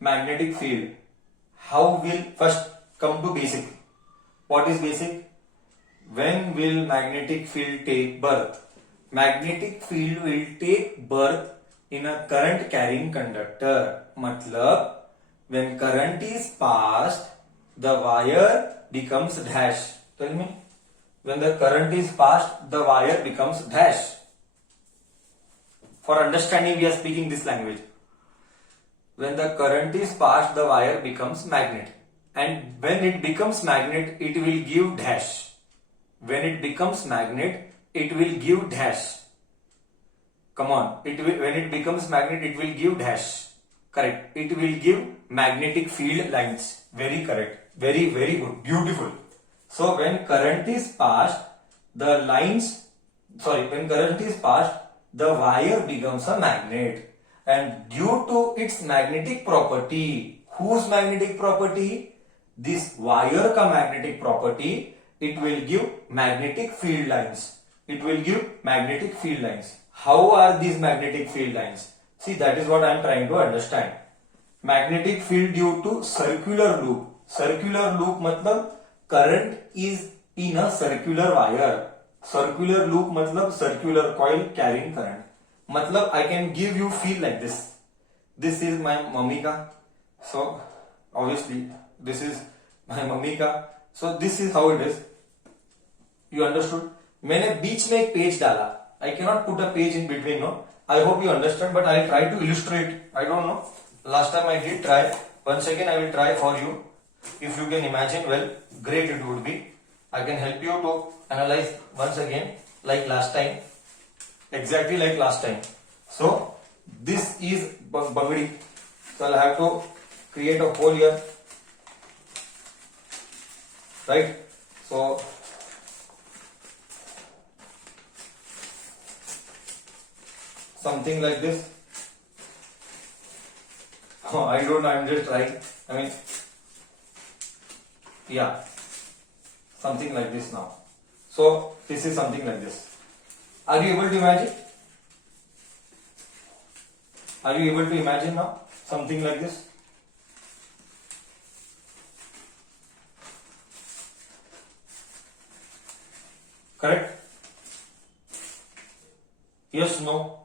magnetic field, how will first come to basic? What is basic? When will magnetic field take birth? Magnetic field will take birth in a current carrying conductor. मतलब when current is passed, the wire becomes dash. Tell me. When the current is passed, the wire becomes dash. For understanding, we are speaking this language. When the current is passed, the wire becomes magnet. And when it becomes magnet, it will give dash. When it becomes magnet, it will give dash. Come on. When it becomes magnet, it will give dash. Correct. It will give magnetic field lines. Very correct. Very, very good. Beautiful. So when current is passed, when current is passed, the wire becomes a magnet. And due to its magnetic property, whose magnetic property? This wire ka magnetic property, it will give magnetic field lines. It will give magnetic field lines. How are these magnetic field lines? See, that is what I am trying to understand. Magnetic field due to circular loop. Circular loop matlab current is in a circular wire. Circular loop matlab circular coil carrying current. Matlab I can give you feel like this. This is my mummy ka. So obviously this is my mummy ka. So this is how it is. You understood? मैंने बीच में एक page डाला. I cannot put a page in between, no? I hope you understand, but I'll try to illustrate. I don't know. Last time I did try. Once again I will try for you. If you can imagine well, great it would be. I can help you to analyze once again like last time. Exactly like last time. So this is bangdi. So I'll have to create a hole here. Right? So something like this. Oh, I don't know, I'm just trying. I mean, yeah, something like this now. So this is something like this. Are you able to imagine? Are you able to imagine now? Something like this. Correct? Yes, no?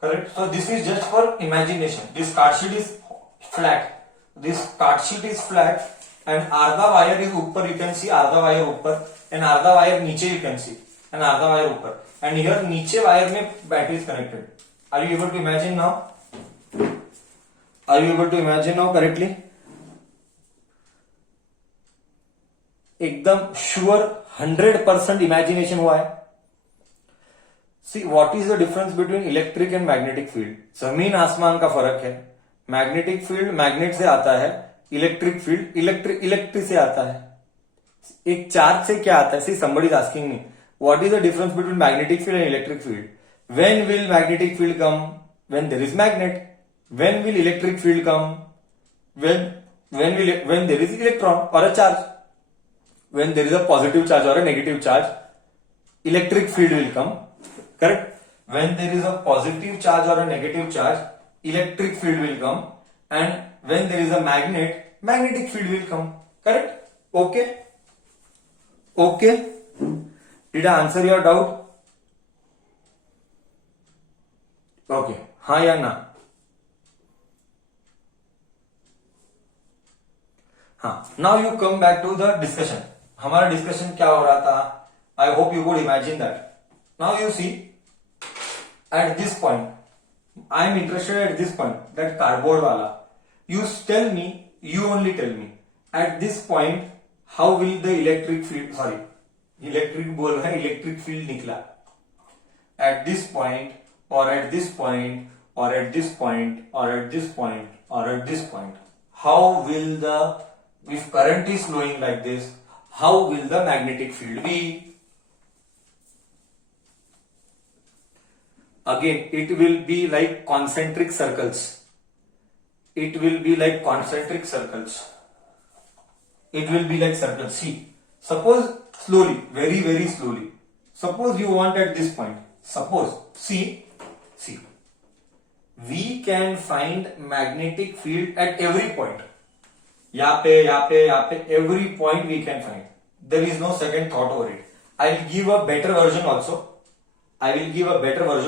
Correct? So this is just for imagination. This card sheet is flat. This card sheet is flat and अर्धा wire is ऊपर, you can see अर्धा wire ऊपर and अर्धा wire नीचे you can see and अर्धा wire ऊपर and here नीचे wire में battery is connected. Are you able to imagine now? Are you able to imagine now correctly? एकदम sure 100% imagination हुआ है. See, what is the difference between electric and magnetic field? जमीन आसमान का फर्क है. मैग्नेटिक फील्ड मैग्नेट से आता है, इलेक्ट्रिक फील्ड इलेक्ट्रिक से आता है. एक चार्ज से क्या आता है? See, somebody is asking me, what is the difference between magnetic field and electric field? When will magnetic field come? When there is magnet. When will electric field come? When there is electron or a charge. When there is a positive charge or a negative charge, electric field will come. Correct? When there is a positive charge or a negative charge, electric field will come. And when there is a magnet, magnetic field will come. Correct? Okay? Okay? Did I answer your doubt? Okay. हाँ या ना? हाँ. Now you come back to the discussion. हमारा discussion क्या हो रहा था? I hope you could imagine that. Now you see, at this point, I am interested at this point, that cardboard wala. You tell me, you only tell me, at this point, how will the electric field निकला? At this point, or at this point, or at this point, or at this point, or at this point. How will if current is flowing like this, how will the magnetic field be? Again, it will be like concentric circles. It will be like concentric circles. It will be like circles. See, suppose slowly, very, very slowly. Suppose you want at this point. Suppose, see. We can find magnetic field at every point. यहाँ पे every point we can find. There is no second thought over it. I will give a better version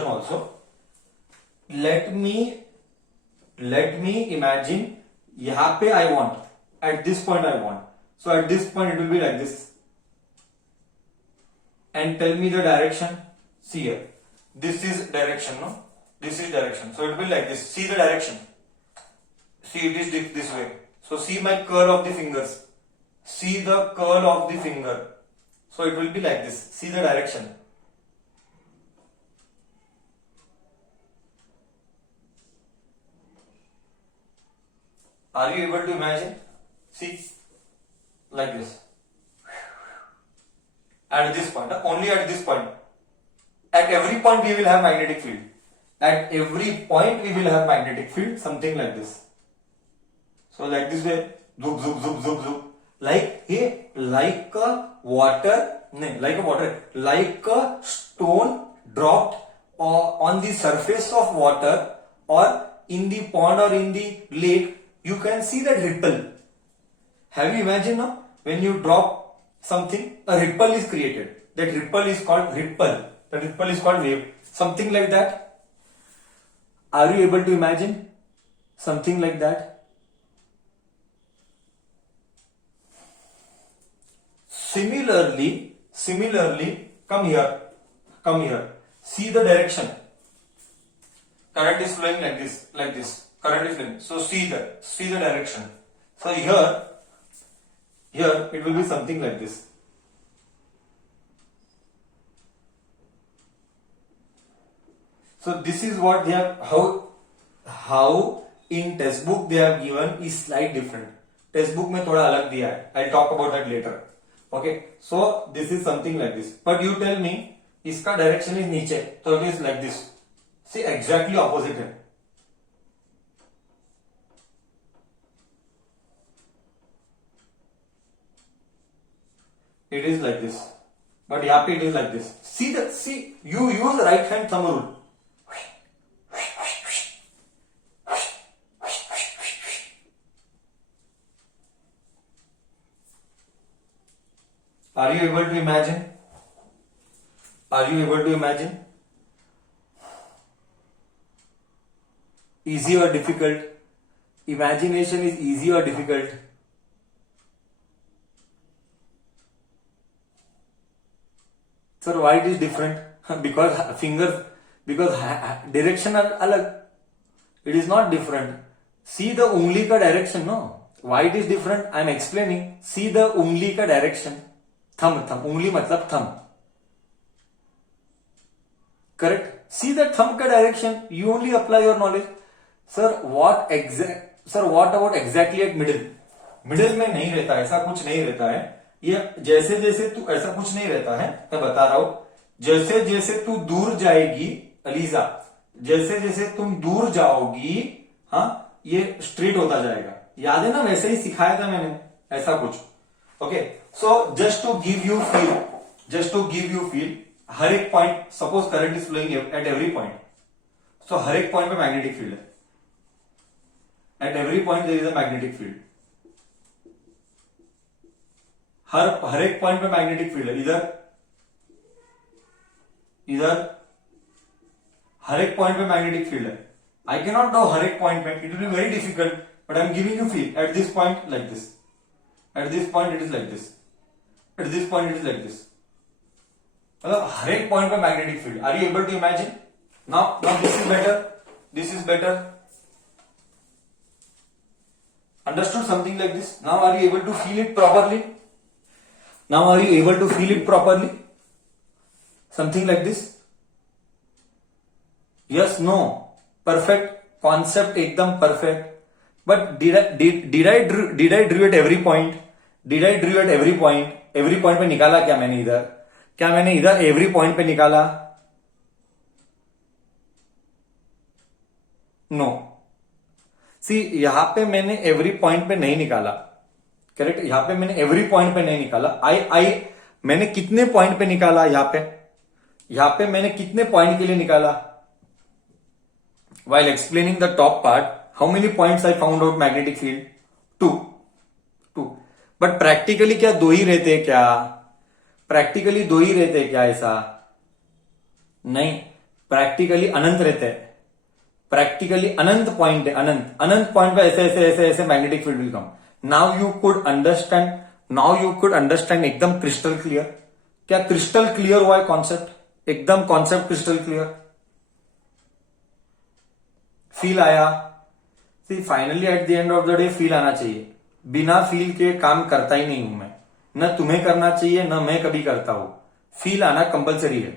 also. let me imagine. यहाँ पे I want, at this point I want, so at this point it will be like this, and tell me the direction. See here, this is direction, no, this is direction, so it will be like this. See the direction, see it is this way. So see my curl of the fingers, see the curl of the finger, so it will be like this. See the direction. Are you able to imagine? See, like this. At this point, only at this point. At every point we will have magnetic field. At every point we will have magnetic field, something like this. So like this way, zoop, zoop, zoop, zoop, zoop. Like a stone dropped on the surface of water or in the pond or in the lake. You can see that ripple. Have you imagined now? When you drop something, a ripple is created. That ripple is called ripple. That ripple is called wave. Something like that. Are you able to imagine? Something like that. Similarly, come here. See the direction. Current is flowing like this. Current is flowing. So see the direction. So here it will be something like this. So this is what they have, how in textbook they have given is slight different. Textbook में थोड़ा अलग दिया है. I'll talk about that later. Okay. So this is something like this. But you tell me, इसका direction is नीचे, so it is like this. See, exactly opposite है. It is like this, but यहाँ पे it is like this. See, you use right hand thumb rule. Are you able to imagine? Easy or difficult? Imagination is easy or difficult? Sir, why it is different? Because direction are alag. It is not different. See the ungli ka direction, no? Why it is different? I am explaining. See the ungli ka direction. Thumb. Ungli matlab thumb. Correct? See the thumb ka direction. You only apply your knowledge. Sir, what about exactly at middle? Middle में नहीं रहता, ऐसा कुछ नहीं रहता है. ये जैसे तू, ऐसा कुछ नहीं रहता है, मैं बता रहा हूं. जैसे तू दूर जाएगी अलीजा, जैसे तुम दूर जाओगी, हाँ, ये स्ट्रेट होता जाएगा. याद है ना, वैसे ही सिखाया था मैंने, ऐसा कुछ. Okay. So just to give you feel, हर एक point, suppose current is flowing at every point, so हर एक पॉइंट पे मैग्नेटिक फील्ड है. At every point there is a magnetic field. हर एक पॉइंट पे मैग्नेटिक फील्ड है. इधर हर एक पॉइंट पे मैग्नेटिक फील्ड है. आई कैन नॉट नो हर एक पॉइंट पे, it will be very difficult, but I am giving you feel. At this point like this, at this point it is like this, at this point it is like this. मतलब हर एक point पे magnetic field. Are you able to imagine? Now this is better. Understood something like this? Now are you able to feel it properly? Something like this? Yes, no. Perfect. Concept एकदम perfect. But did I drew at every point? Every point पे निकाला क्या मैंने इधर? क्या मैंने इधर every point पे निकाला? No. सी, यहां पे मैंने एवरी पॉइंट पे नहीं निकाला. करेक्ट. यहां पे मैंने एवरी पॉइंट पे नहीं निकाला. मैंने कितने पॉइंट पे निकाला? यहां पे मैंने कितने पॉइंट के लिए निकाला? while explaining the top part, how many points I found out magnetic field? Two. But practically क्या दो ही रहते हैं क्या? प्रैक्टिकली दो ही रहते हैं क्या? ऐसा नहीं, प्रैक्टिकली अनंत रहते हैं. प्रैक्टिकली अनंत पॉइंट है, अनंत पॉइंट पे ऐसे ऐसे ऐसे ऐसे magnetic field will come. Now you could understand एकदम क्रिस्टल क्लियर. क्या क्रिस्टल क्लियर हुआ है कॉन्सेप्ट? एकदम कॉन्सेप्ट क्रिस्टल क्लियर. फील आया? See finally at the end of the day feel आना चाहिए. बिना फील के काम करता ही नहीं हूं मैं. न तुम्हें करना चाहिए, न मैं कभी करता हूं. फील आना कंपलसरी है.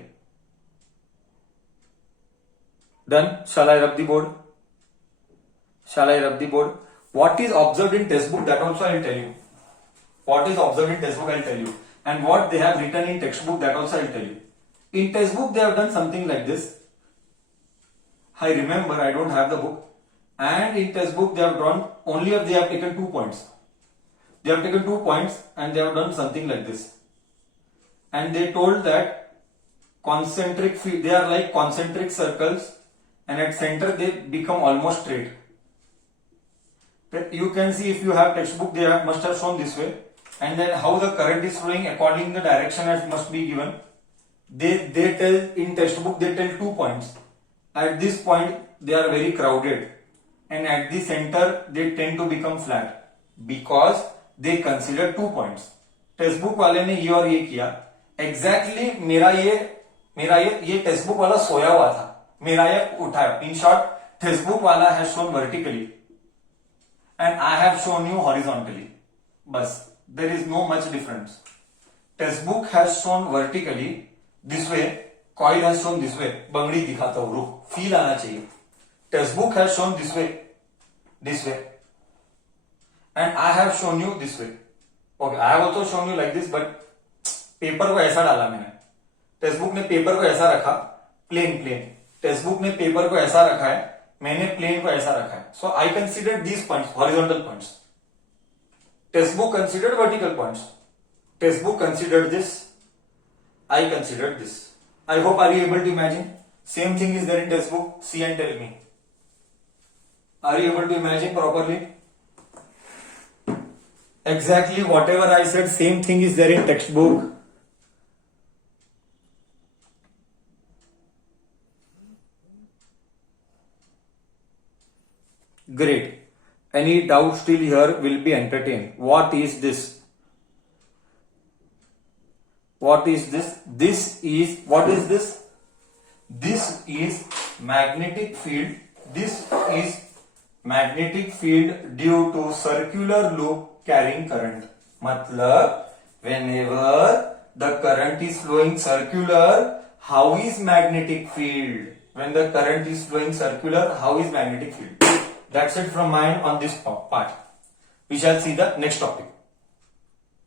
Done. Shall I rub the board? Shall I rub the board? What is observed in textbook, that also I will tell you. What is observed in textbook I will tell you. And what they have written in textbook, that also I will tell you. In textbook they have done something like this. I remember, I don't have the book. And in textbook they have drawn, they have taken 2 points. They have taken 2 points and they have done something like this. And they told that they are like concentric circles, and at center they become almost straight. You can see, if you have textbook, they must have shown this way, and then how the current is flowing according to the direction as must be given. They tell in textbook, they tell 2 points. At this point they are very crowded, and at the center they tend to become flat because they consider 2 points. Textbook वाले ने ये और ये किया. Exactly मेरा ये textbook वाला सोया हुआ था, मेरा ये उठाया. इन शॉर्ट, टेक्स्टबुक वाला has shown vertically and I have shown you horizontally. Bas, there is no much difference. Textbook has shown vertically this way, coil has shown this way. बंगड़ी दिखाता हूं, रुक, फील आना चाहिए. Textbook has shown this way, and I have shown you this way. Okay, I have also shown you like this, but paper को ऐसा डाला मैंने. Textbook ने पेपर को ऐसा रखा, प्लेन. टेक्स्टबुक ने पेपर को ऐसा रखा है, मैंने प्लेन को ऐसा रखा है. So I consider these points horizontal points. Textbook considered vertical points. Textbook considered this, I considered this. I hope are you able to imagine. Same thing is there in textbook. See and tell me, are you able to imagine properly? Exactly whatever I said, same thing is there in textbook. Great. Any doubt still here will be entertained. What is this? What is this? What is this? This is magnetic field. This is magnetic field due to circular loop carrying current. मतलब whenever the current is flowing circular, how is magnetic field? When the current is flowing circular, how is magnetic field? That's it from mine on this part. We shall see the next topic.